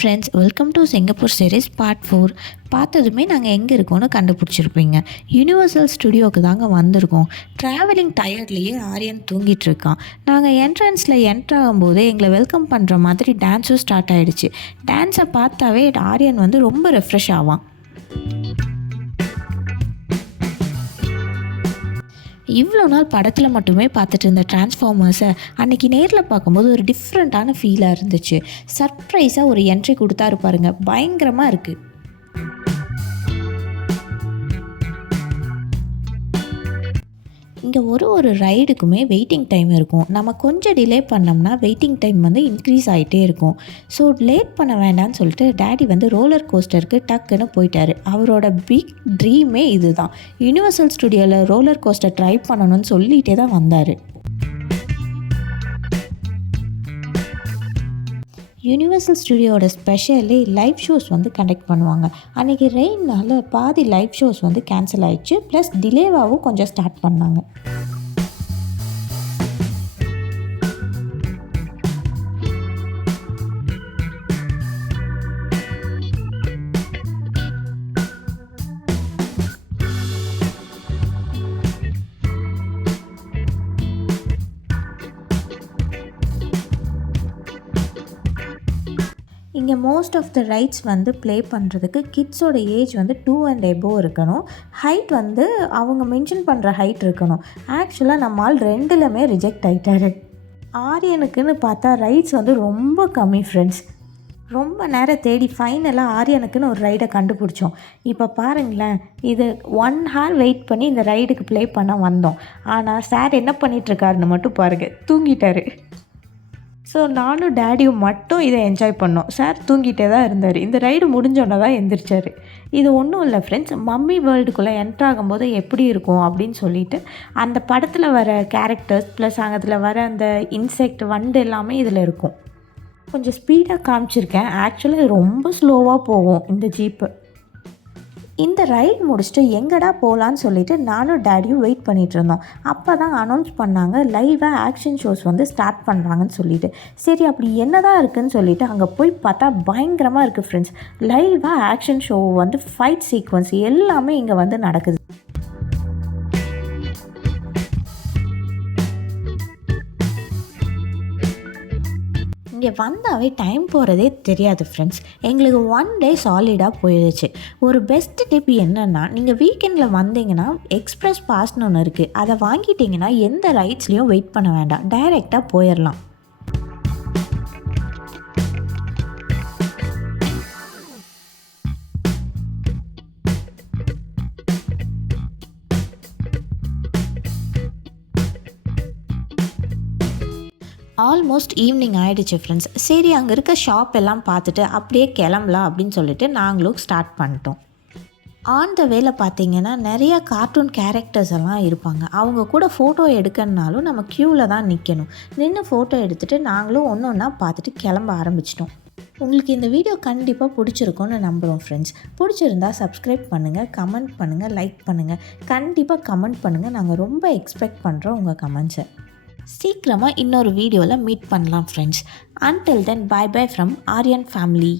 Friends, welcome to Singapore series part 4. பார்த்ததுமே நாங்கள் எங்கே இருக்கோன்னு கண்டுபிடிச்சிருப்பீங்க. யூனிவர்சல் ஸ்டுடியோவுக்கு தாங்க வந்திருக்கோம். ட்ராவலிங் டயர்ட்லேயே ஆரியன் தூங்கிட்டு இருக்கான். நாங்கள் என்ட்ரன்ஸில் ஆகும்போது எங்களை வெல்கம் பண்ணுற மாதிரி டான்ஸும் ஸ்டார்ட் ஆகிடுச்சு. டான்ஸை பார்த்தாவே ஆரியன் ரொம்ப ரெஃப்ரெஷ் ஆவான். இவ்வளோ நாள் படத்தில் மட்டுமே பார்த்துட்டு இருந்த டிரான்ஸ்ஃபார்மர்ஸை அன்றைக்கி நேரில் பார்க்கும்போது ஒரு டிஃப்ரெண்ட்டான ஃபீலாக இருந்துச்சு. சர்ப்ரைஸாக ஒரு என்ட்ரி கொடுத்தாரு பாருங்க, பயங்கரமாக இருக்குது. இங்கே ஒரு ரைடுக்குமே வெயிட்டிங் டைம் இருக்கும். நம்ம கொஞ்சம் டிலே பண்ணோம்னா வெயிட்டிங் டைம் இன்க்ரீஸ் ஆகிட்டே இருக்கும். ஸோ லேட் பண்ண வேண்டாம்னு சொல்லிட்டு டேடி ரோலர் கோஸ்டருக்கு டக்குன்னு போயிட்டார். அவரோட பிக் ட்ரீமே இது தான். யூனிவர்சல் ஸ்டுடியோவில் ரோலர் கோஸ்டர் ட்ரை பண்ணணும்னு சொல்லிகிட்டே தான் வந்தார். யூனிவர்சல் ஸ்டுடியோட ஸ்பெஷலி லைவ் ஷோஸ் கண்டக்ட் பண்ணுவாங்க. அன்றைக்கி ரெயின்னால் பாதி லைவ் ஷோஸ் கேன்சல் ஆகிடுச்சு. ப்ளஸ் டிலேவாகவும் கொஞ்சம் ஸ்டார்ட் பண்ணாங்க. இங்கே most of the rides play பண்ணுறதுக்கு கிட்ஸோட ஏஜ் 2 and above இருக்கணும். ஹைட் அவங்க மென்ஷன் பண்ணுற ஹைட் இருக்கணும். ஆக்சுவலாக நம்மால் ரெண்டுலையுமே ரிஜெக்ட் ஆகிட்டாரு. ஆரியனுக்குன்னு பார்த்தா ரைட்ஸ் ரொம்ப கம்மி ஃப்ரெண்ட்ஸ். ரொம்ப நேரம் தேடி ஃபைனலாக ஆரியனுக்குன்னு ஒரு ரைடை கண்டுபிடிச்சோம். இப்போ பாருங்களேன், இது 1 hour வெயிட் பண்ணி இந்த ரைடுக்கு ப்ளே பண்ண வந்தோம். ஆனால் சார் என்ன பண்ணிகிட்ருக்காருன்னு மட்டும் பாருங்கள், தூங்கிட்டார். ஸோ நானும் டேடியும் மட்டும் இதை என்ஜாய் பண்ணோம். சார் தூங்கிட்டே தான் இருந்தார். இந்த ரைடு முடிஞ்சோன்னே தான் எந்திரிச்சார். இது ஒன்றும் இல்லை ஃப்ரெண்ட்ஸ், மம்மி வேர்ல்டுக்குள்ளே என்ட்ராகும்போது எப்படி இருக்கும் அப்படின்னு சொல்லிட்டு அந்த படத்தில் வர கேரக்டர்ஸ் ப்ளஸ் அதில் வர அந்த இன்செக்ட் வண்டு எல்லாமே இதில் இருக்கும். கொஞ்சம் ஸ்பீடாக காமிச்சிருக்கேன். ஆக்சுவலாக ரொம்ப ஸ்லோவாக போகும் இந்த ஜீப்பு. இந்த ரைட் முடிச்சுட்டு எங்கடா போகலான்னு சொல்லிட்டு நானும் டேடியும் வெயிட் பண்ணிகிட்டு இருந்தோம். அப்போ தான் அனௌன்ஸ் பண்ணாங்க லைவாக ஆக்ஷன் ஷோஸ் ஸ்டார்ட் பண்ணுறாங்கன்னு சொல்லிட்டு. சரி, அப்படி என்ன தான் இருக்குதுன்னு சொல்லிட்டு அங்கே போய் பார்த்தா பயங்கரமாக இருக்குது ஃப்ரெண்ட்ஸ். லைவாக ஆக்ஷன் ஷோ ஃபைட் சீக்வன்ஸ் எல்லாமே இங்கே நடக்குது. இங்கே வந்தாவே டைம் போகிறதே தெரியாது ஃப்ரெண்ட்ஸ். எங்களுக்கு 1 day சாலிடாக போயிடுச்சு. ஒரு பெஸ்ட் டிப் என்னென்னா, நீங்கள் வீக்கெண்டில் வந்தீங்கன்னா எக்ஸ்ப்ரெஸ் பாஸ்ன்னு ஒன்று இருக்குது. அதை வாங்கிட்டிங்கன்னா எந்த ரைட்ஸ்லேயும் வெயிட் பண்ண வேண்டாம், டைரெக்டாக போயிடலாம். ஆல்மோஸ்ட் ஈவினிங் ஆகிடுச்சு ஃப்ரெண்ட்ஸ். சரி, அங்கே இருக்க ஷாப் எல்லாம் பார்த்துட்டு அப்படியே கிளம்பலாம் அப்படின்னு சொல்லிட்டு நாங்களும் ஸ்டார்ட் பண்ணிட்டோம். ஆன் த வேல பார்த்தீங்கன்னா நிறையா கார்ட்டூன் கேரக்டர்ஸ் எல்லாம் இருப்பாங்க. அவங்க கூட ஃபோட்டோ எடுக்கணுனாலும் நம்ம க்யூவில் தான் நிற்கணும். நின்று ஃபோட்டோ எடுத்துகிட்டு நாங்களும் ஒன்று ஒன்றா பார்த்துட்டு கிளம்ப ஆரம்பிச்சிட்டோம். உங்களுக்கு இந்த வீடியோ கண்டிப்பாக பிடிச்சிருக்கும்னு நம்புகிறோம் ஃப்ரெண்ட்ஸ். பிடிச்சிருந்தா சப்ஸ்கிரைப் பண்ணுங்கள், கமெண்ட் பண்ணுங்கள், லைக் பண்ணுங்கள். கண்டிப்பாக கமெண்ட் பண்ணுங்கள். நாங்கள் ரொம்ப எக்ஸ்பெக்ட் பண்ணுறோம் உங்கள் கமெண்ட்ஸை. சீக்கிரமாக இன்னொரு வீடியோவில் மீட் பண்ணலாம் friends. Until then, bye bye from Aryan family.